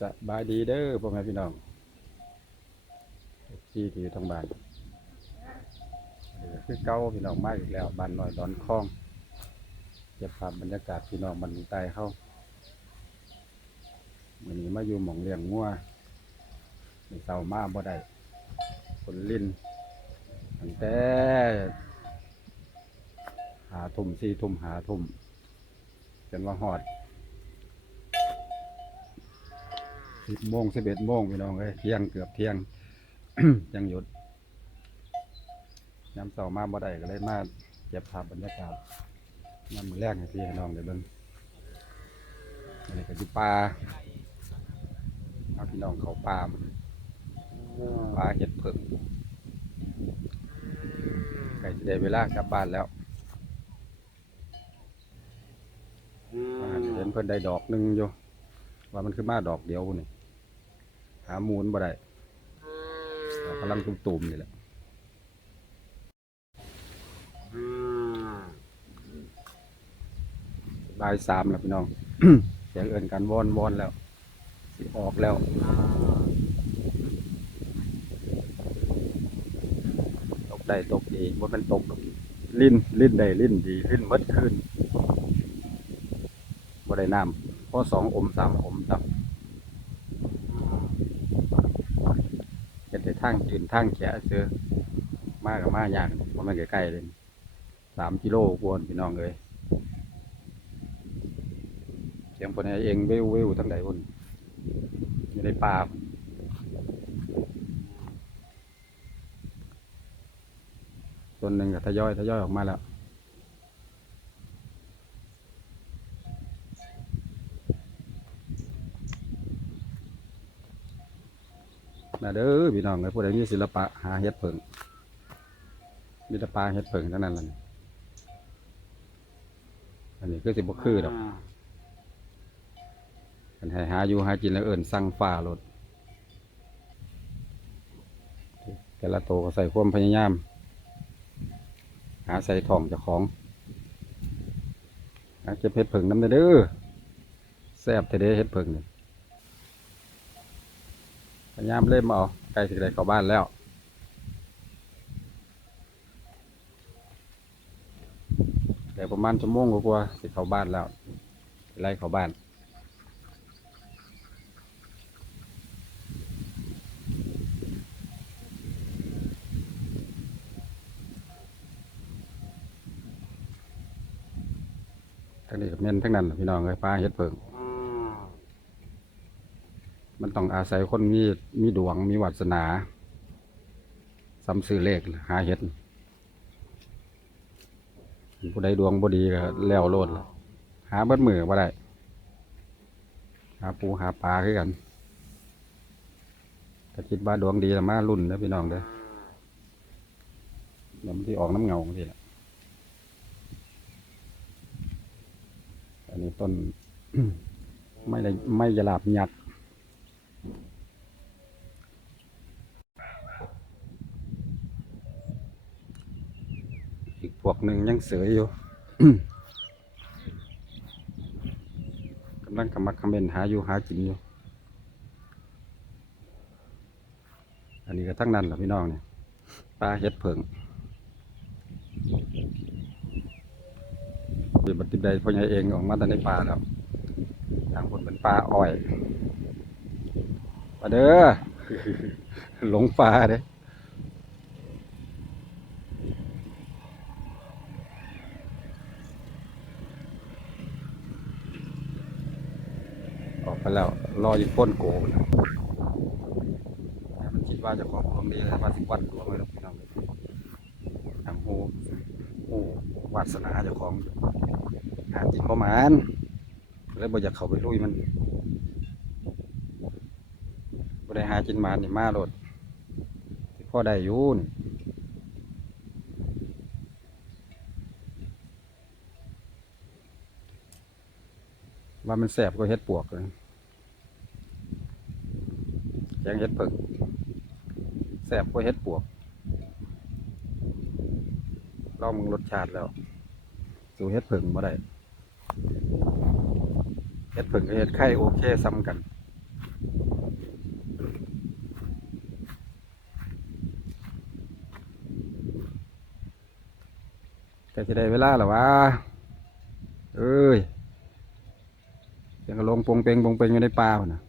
สบายดีเด้อพ่อแม่พี่น้องที่ที่อยู่ทางบ้านเออคือเก้าพี่น้องมาอีกแล้วบ้านน้อยดอนคลองเก็บภาพบรรยากาศพี่น้องบรรลุใต้เข้าวันนี้มาอยู่หม่องเลี้ยงงัวในเสามาบ่ได้คนลิ้นตั้งแต่หาทุ่มสี่ทุ่มหาทุ่มจนว่าหอด สิบโมงสิบเอ็ดโมงพี่น้องเอ้ยเที่ยงเกือบเที่ยง ยังหยุดย้ำเสามาบ่ได้ก็เลยมาเก็บภาพบรรยากาศน้ำมือแรกให้พี่ให้น้องเดี๋ยวเบิ่งอันนี้ก็อยู่ป่าเอาพี่น้องเขาป่ามันป่าเห็ดเผิงใกล้จะได้เวลากลับบ้านแล้วอาจจะเห็นเพิ่นได้ดอกหนึงอยู่ว่ามันคือมาดอกเดียวนี่ หามูลบ่ได้แต่กำลังตุ่มๆนี่แหละบ่ายสามแล้วพี่น้อง เสียงเอินกันวอนวอนแล้วสิออกแล้วตกได้ตกดีว่ามันตกลิ้นลิ้นได้ลิ้นดีลิ้นหมดคืนบ่ได้น้ำพอสองอมสามอมต่ำ เฮ็ดให้ ทางยืนทางแฉะเจอมากกับมาอย่างว่ามันใกล้ๆเลยสามกิโลกวนพี่น้องเลยเสียงคนเองเวิวเวิวทางใดคนอยู่ในป่าต้นหนึ่งก็ทยอยทยอยออกมาแล้ว นะเด้อพี่น้องไอ้ผู้ใดมีศิลปะหาเฮ็ดเผิงมีแตะปลาเฮ็ดเผิงเท่านั้นล่ะนี่อันนี้ก็สิบ่คือดอกอันให้หาอยู่หากินแล้วเอิ้นสั่งฟ้ารถแต่ละโตวก็ใส่ความพยายาม หาใส่ท้องเจ้าของหาเก็บเฮ็ดเผิงนำเด้อแซ่บแท้เด้เฮ็ดเผิงนี่ พยายามเล่มเอาใกล้ถึงได้เข้าบ้านแล้วเดี๋ยวประมาณชั่วโมงกว่าสิเข้าบ้านแล้วไล่เข้าบ้านทั้งนี้กับเม่นทั้งนั้นพี่น้องเลยปลาเฮ็ดเพิง มันต้องอาศัยคนมีมีดวงมีวาสนาซ้ำซื้อเลขหาเห็ดผู้ใดดวงบ่ดีก็แล้วโลดล่ะหาเบิดมือบ่ได้ หาปูหาปลาคือกันถ้าคิดว่าดวงดีละมารุ่นนะพี่น้องเด้อเดี๋ยวมันที่ออกน้ำเงาที่ละอันนี้ต้นไม่ได้ไม่ยลาบยัด วกหนึ่งยังเสืออยู่กำลังกำมักคำเมนหาอยู่หากินอยู่ อันนี้ก็ทั้งนั้นแหละพี่น้องเนี่ยปลาเห็ดเผิงเป็นบัติใดพ่อใหญ่เองออกมาแต่ในป่าแล้วทางคนเป็นปลาอ้อยมาเด้อหลงป่าเด้ ออกไป แล้วรออยู่พ้นโกนะมันคิดว่าจะของความดีแล้วว่าสิวัดตัวมันพี่น้องเลยทางหูหูวาสนาเจ้าของหากินประมาณแล้วบ่อยากเข้าไปลุยมันบ่ได้หากินมานี่มาโลดพ่อได้อยู่นี่ว่ามันแสบก็เฮ็ดปวกเลย งเฮ็ดเผิงแสบก็เฮ็ดปวกลองมึงรสชาติแล้ว สู่เฮ็ดเผิงบ่ได้เฮ็ดเผิงกับเฮ็ดไข่โอเคซ้ำกันแกจะได้เวลาแล้วะเอ้ยเสียงลงปงเปงปงเปงอยู่ในป่าพุ่นนะ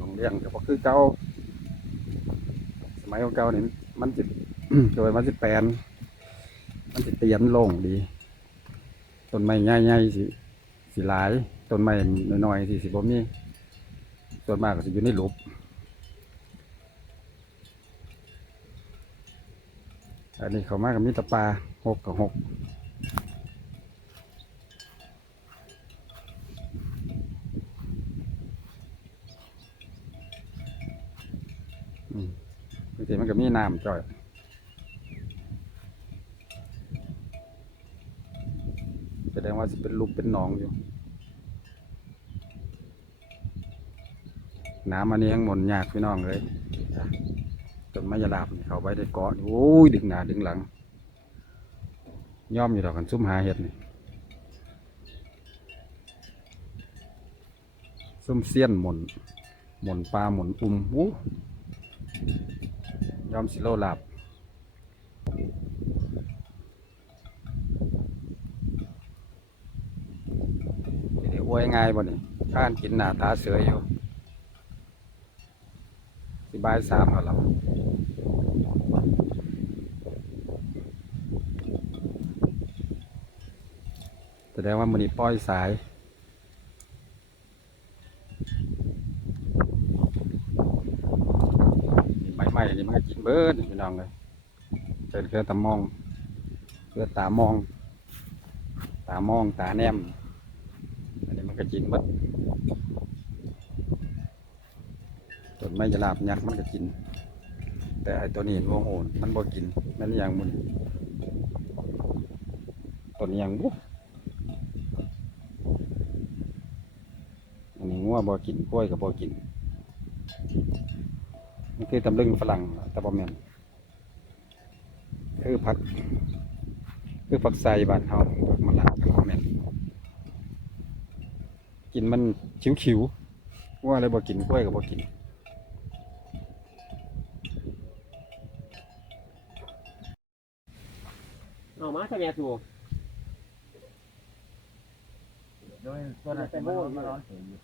ลงเลี้ยงก็บ่ คือเก่าสมัยของเก่าๆนี่มันสิโดยมันสิแปลนมันสิเตียนโล่งดีต้นไม้ใหญ่ๆสิสิหลายต้นไม้น้อยๆสิสิบ่มีส่วนมากก็สิอยู่ในหลุบอันนี้เขามากกับมีแตะปลาหกกับหก มบางทีมันก็มีน้ำจ่อยแสดงว่าสิเป็นลูกเป็นหนองอยู่ น้ำอันนี้ยังหมนยากพี่น้องเลยจ้ะต้นไม้ยาลาบเขาไปได้เกาะโอ้ยดึงหน้าดึงหลัง ย่อมอยู่ดอกกันซุ่มหาเห็ดนี่ซุ่มเสี้ยนหมนหมนปลาหมนอุ้มอู้ ยอมสิโลหลาบสิได้อวยง่ายบ่นี่ข้านกินหน้าตาเสืออยู่ สิบายสามแล้วล่ะแสดงว่ามันนี่ปล่อยสาย นี่มันก็กินเบิดนี่พี่น้องเลยเกิดเกิดตามองเกิดตามอง ตามองตาแนมอันนี้มันก็กินหมดต้นไม้จะลาบยักษ์มันก็กิน แต่ไอ้ตัวนี้โอ้โหมันบ่กินมันอย่างมุนต้นอหยังบุอันนี้งัวบ่กินกล้วยก็บ่กิน มันคือตำลึงฝรั่งแต่บ่แม่นคือผัก คือผักไส่บ้านเฮาผักมะละก็บ่แม่นกินมันขิวๆว่าอะไรบ่กินกล้วยก็บ่กินเอามาทำยังถูกโดยตัวนั้นเป็นนอนมานอนเฉยอยู่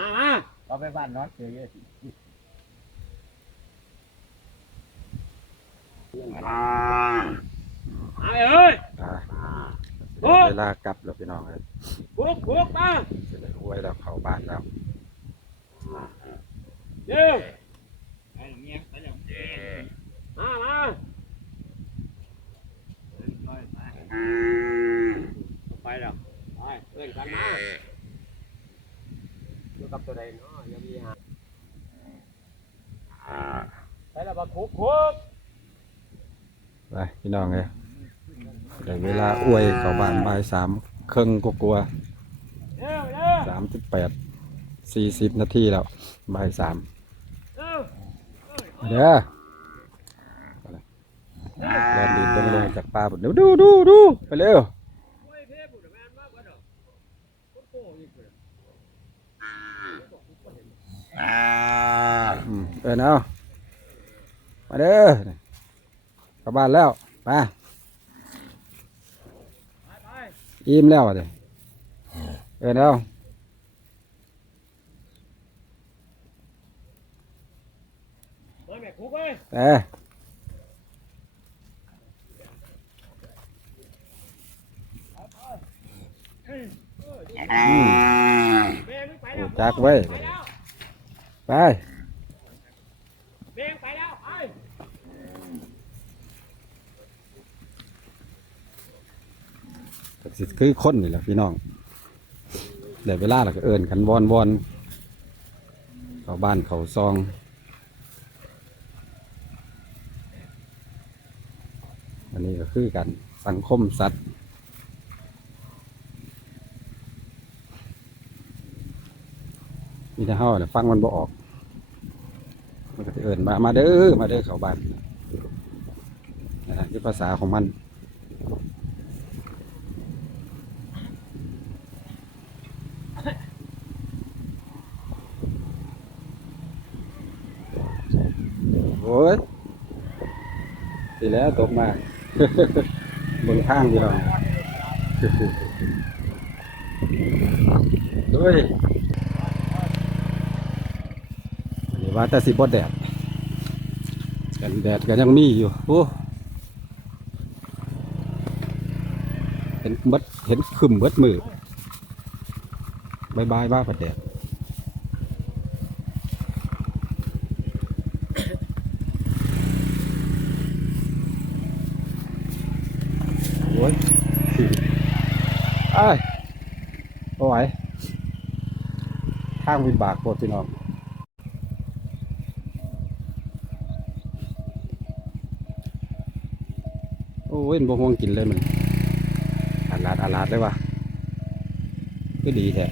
มามาเราไปบ้านนอนเฉยอยู่ เอาไปเอ้ยอ่าโอ้เวลากลับแล้วพี่น้องเลยบุกบุกมาจะได้อวยแล้วเข้าบ้านแล้วเดี๋ยวมามาไปแล้วไปเอิ้นกันมาอยู่กับตัวใดเนาะอย่ามีหาไปแล้วบักคุกคุก ไปพี่น้องเลยได้เวลาอวยเข้าบ้านบ่ายสามครึ่งกลัวเร็วสามสิบแปดสี่สิบนาทีแล้วบ่ายสามเร็วเด้อแลนดินต้องลงจากป่าบุดูดูดูไปเร็วโอ้ยเนากกว่าเด้อ กลยอืมเอินเอามาเด้อเข้าบ้านแล้ว ไปไปไปอิ่มแล้วอะเด้อเอินเอาเฮ้ยแม่คุกเว้ยแต่อืมแม่มึงไปโอ้แล้วจักไว้ ไปแล้ว ไป แม่งไปแล้วไป ก็สิคือคนนี่แหละพี่น้องเดี๋ยวเวลาเราก็เอินกันวอนวอนเขาบ้านเขาซองอันนี้ก็คือกันสังคมสัตว์มีแต่เฮาเนี่ยฟังมันบ่ออก มันก็สิเอิ้นมา มาเด้อ มาเด้อเขาบ้านนั่นน่ภาษาของมัน โอ้ยสิ แล้วตกมาบนข้างพี่น้องเฮ้ยนี่ว่าแต่สิบ่แดดกันแดดก็ยังมีอยู่โอ้เห็นเบิดเห็นขึ้มดมือบายบายบ้าปัดแดด โอ้ย ไอ้ายบ่ไหวข้างวิบากโปรดพี่น้องโอ้ยบ่ห่วงกินเลยมันอาลาดอาลาดเลยวะก็ดีแท้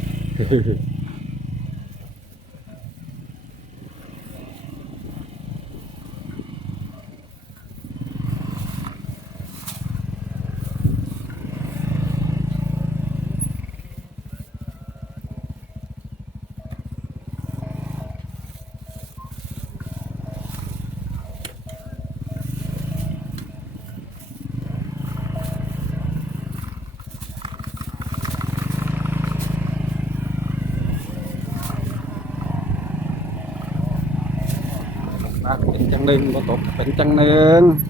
ปากเป็นจังหนึ่งบ่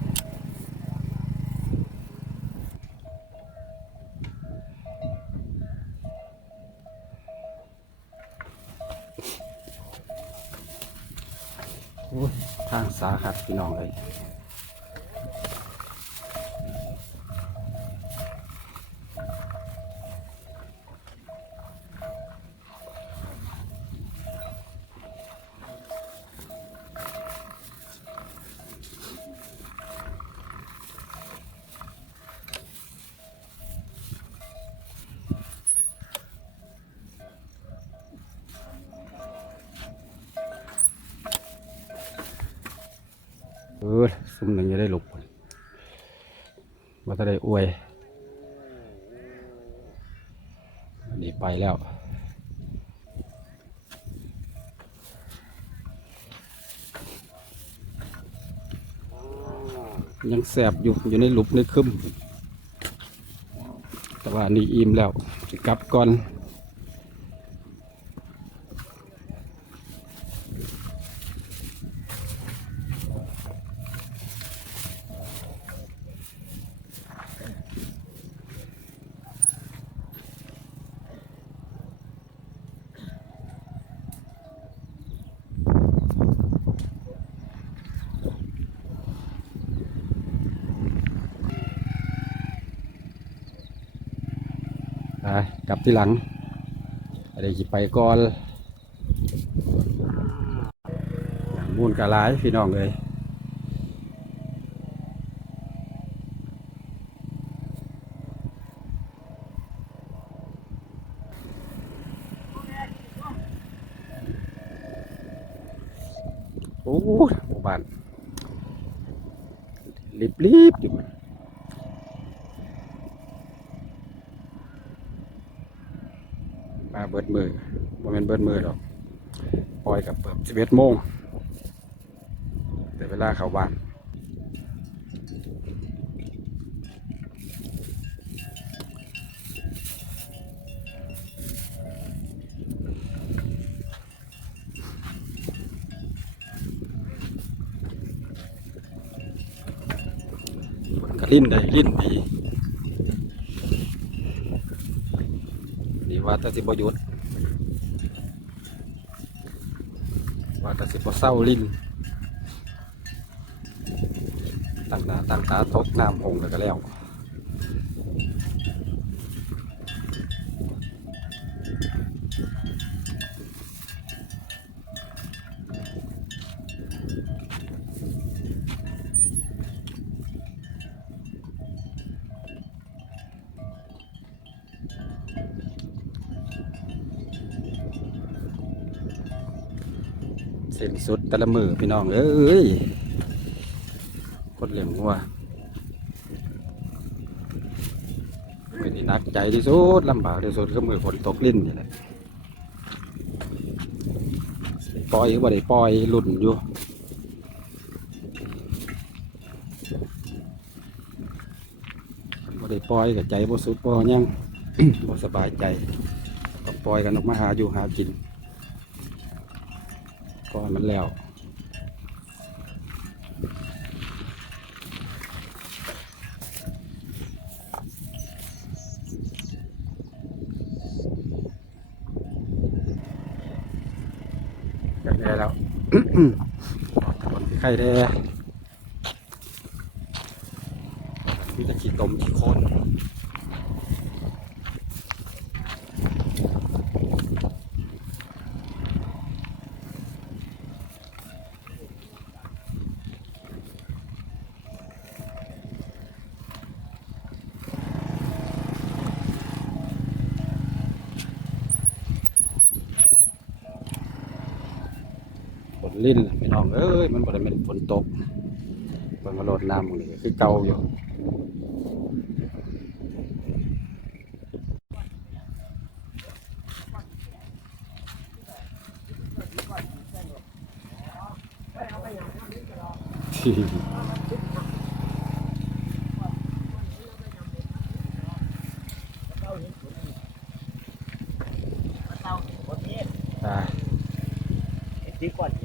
ออซุ่มหนึ่งจะได้หลบว่าจะได้อวยนี่ไปแล้วยังแสบอยู่อยู่ในหลุมในคึมแต่ว่านี่อิ่มแล้วกลับก่อน ไป กลับที่หลังอะไรขี่ไปก่อนมูลกะลายพี่น้องเลยโอ้บ้านรีบๆอยู่ มา เบิดมือโมเมนเบิดมือหรอกปล่อยกับเปิดสิบเอ็ดโมงแต่เวลาเข้าบ้านกระลิ้นได้ลิ้นดี นี่ ว่าแต่สิบหยุดว่าแต่สิบเศร้าลิ้นตั้งหน้าตั้งตาตกน้ำหงแล้วก็แล้ว สุดแต่ละมือพี่น้อง เอ้ยคนเลี้ยงวัวมือที่นักใจที่สุดลำบากที่สุดก็มือฝนตกลิ้นนี่แหละปล่อยก็บ่ได้ปล่อยหลุ่นอยู่บ่ได้ปล่อยกับใจบ่สุดบ่ยังบ่สบายใจก็ปล่อยกันออกมาหาอยู่หากิน ปล่อยมันแล้วกันแน่แล้วคนที่ไข่แด้มีแต่ขี้ตมขี้โคน นลิ้นไม่น้องเอ้ยมันบ่ได้เป็นฝนตกฝนมาโลดน้ำนี่คือเก่าอยู่เ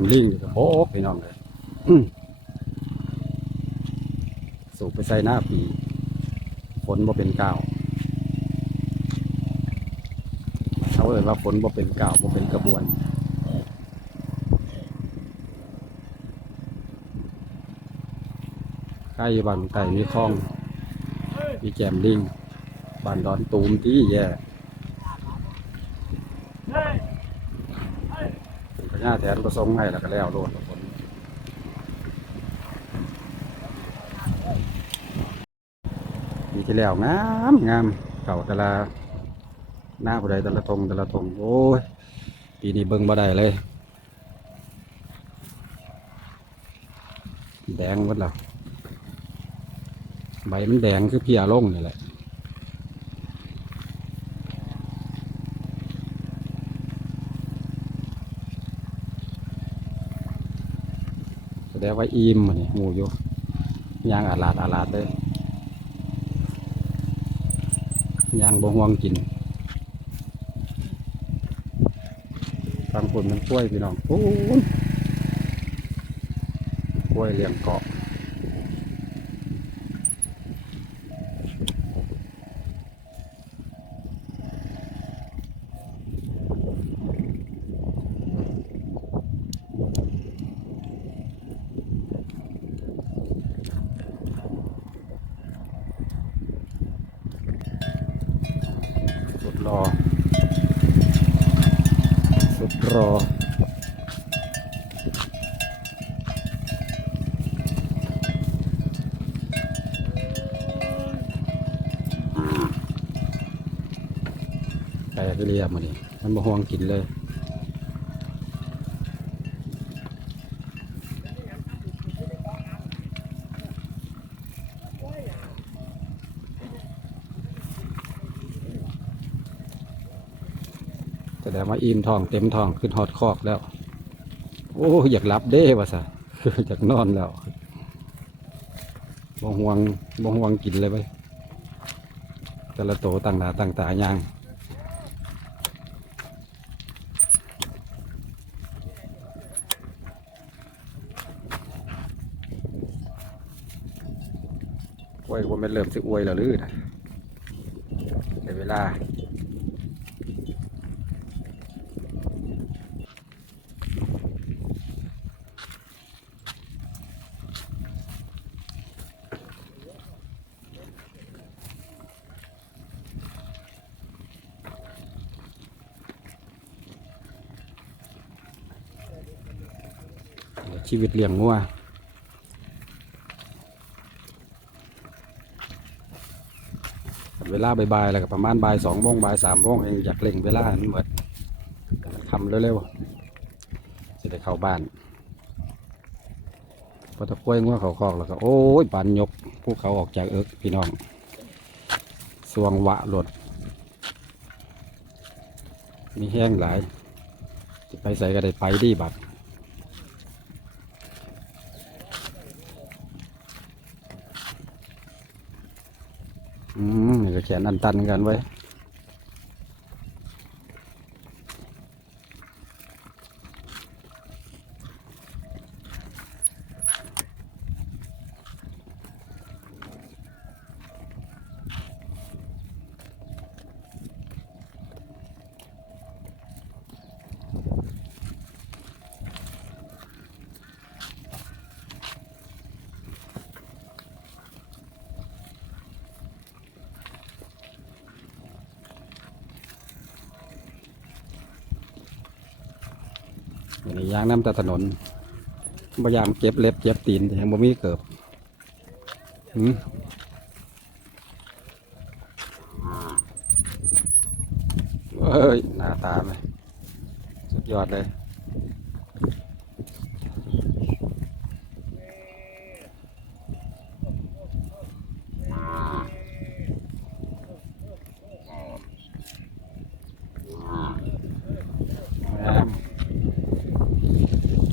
มลิงนี่ก็โบกพี่น้องเลยสูบไปใส่หน้าปีฝนบ่เป็นกาวเขาเอ่ยว่าฝนบ่เป็นกาวบ่เป็นกระบวนใกล้บ้านไก่มีคลอง มีแจมลิงบ้านดอนตูมที่แย่ฮ้ย เป็นพญาแทนประสงค์ให้แล้วก็แล้วโลดฝนปีที่แล้วงามงามเก่าแต่ละหน้าผู้ใดแต่ละทงแต่ละทงโอ้ยปีนี้เบิ่งบ่ได้เลย แดงหมดแล้วใบมันแดงคือเพียลงนี่แหละ แสดง ว่าอิ่มมันนี่หมูอยู่ย่างอาลาดอาลาดเลยย่างบ่ห่วงกินบางคนมันกล้วยพี่น้องโอ้ยกล้วยเลี้ยงเกาะ รียบมานี่มันบ่ห่วงกินเลยแสดงว่าอิ่มท้องเต็มท้องขึ้นฮอดคอกแล้ว โอ้อยากรับเด้ว่าซะอยากนอนแล้วบ่ห่วงบ่ห่วงกินเลยไปแต่ละโตต่างหนาต่างตายาง อ้ยว่ามันเริ่มสิอวยแล้วลื่นในเวลาชีวิตเลี้ยงงัว เวลาบ่ายๆแล้วก็ประมาณบ่ายสองโมงบ่ายสามโมงเองอยากเล่งเวลาเหมือนทำเร็วๆจะได้เข้าบ้านพอตะกล้วยงัวเขาคอกแล้วก็โอ้ยปานยกภูเขาออกจากเอิกพี่น้องสวงวะหลดมีแห้งหลายจะไปใส่ก็ได้ไปดีบัดอืม นี่ก็แขนอันตันกันไว้ อยู่ในยางน้ำตาถนนพยายามเก็บเล็บเก็บตีนแต่ยังบ่มีเกิบหืมเอ้ย หน้าตาไหมสุดยอดเลย แม่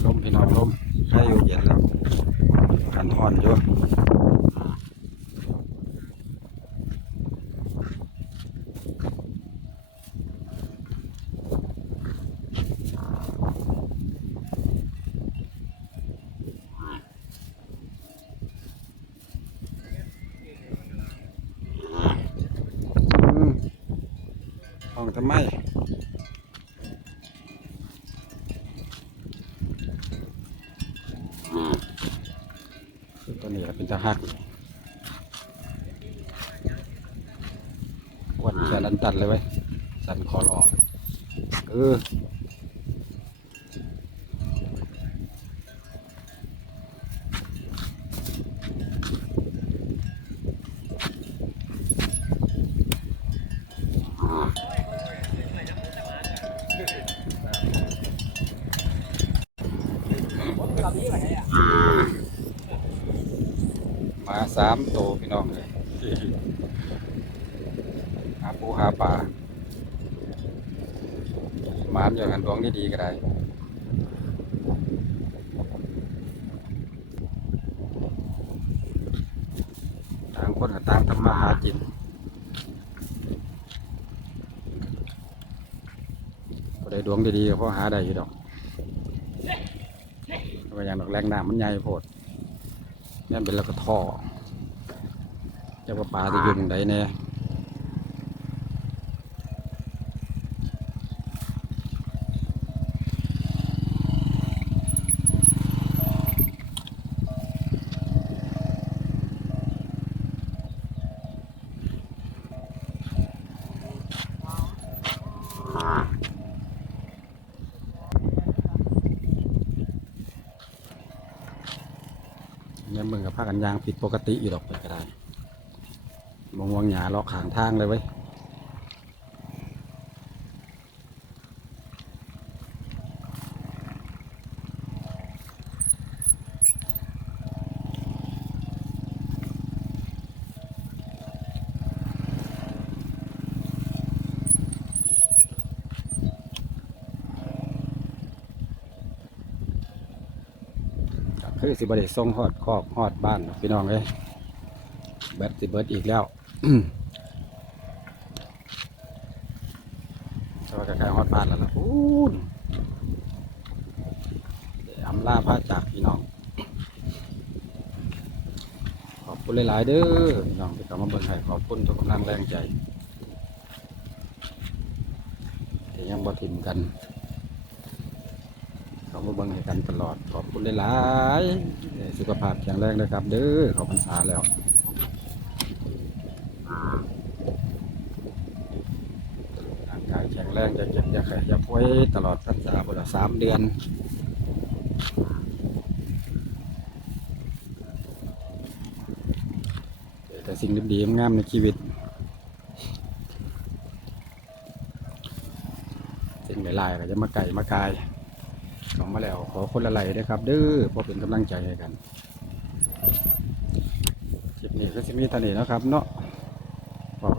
ลมพี่น้องลมใครอยู่เย็นแล้วกันห่อนอยู่อืมห้องทำไมตัวนี้เป็นตะหักวันแขนอันตันเลยไว้ยสันคอรอเออมา สามโตวพี่น้องเลยหาปูหาปลาหมานอย่างนั้นดวงดีๆก็ได้ต่างคนก็ต่างทำมาหากินก็ได้ดวงดีๆก็พอหาได้อยู่ดอกก็อย่างดอกแรงน้ำมันใหญ่โพดนั่นเป็นแล้วก็ท่อ จะว่าปลาจะอยู่ตรงไหนแน่เนี่ยมึงกับพากันยางผิดปกติอยู่ดอกไปก็ได้ มองวางหยาเลาะขางทางเลยเว้ยคือสิบได้ส่งฮอดคอกฮอดบ้านพี่น้องเลยแบตสิเบิดอีกแล้ว แต่ว่าก็ใกล้ฮอดบ้านแล้วล่ะพูนได้อำลาพระจากพี่น้อง ขอบคุณหลาย ๆ เด้อพี่น้องที่เข้ามาเบิ่งให้ขอบคุณทุกกำลังแรงใจที่ยังบ่ถิ่มกันเขามาเบิ่งให้กันตลอด ขอบคุณหลายๆให้สุขภาพแข็งแรงนะครับ เด้อเขาพรรษาแล้ว งแรงจะเก็บจะไข้จะป่วยตลอดพรรษาบุละสามเดือนแต่สิ่งดีๆงามในชีวิตสิ่งหลายๆก็จะมาไก่มากายของมาแล้วขอคนละไหลนะครับดื้อเพราะเป็นกำลังใจให้กันคลิปนี้ก็จะมีท่านี้นะครับเนาะ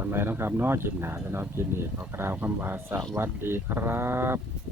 กันไว้เนะครับเนาะคลิปหนาแล้วเนาะคลิปนี้ขอกล่าวคำว่าสวัสดีครับ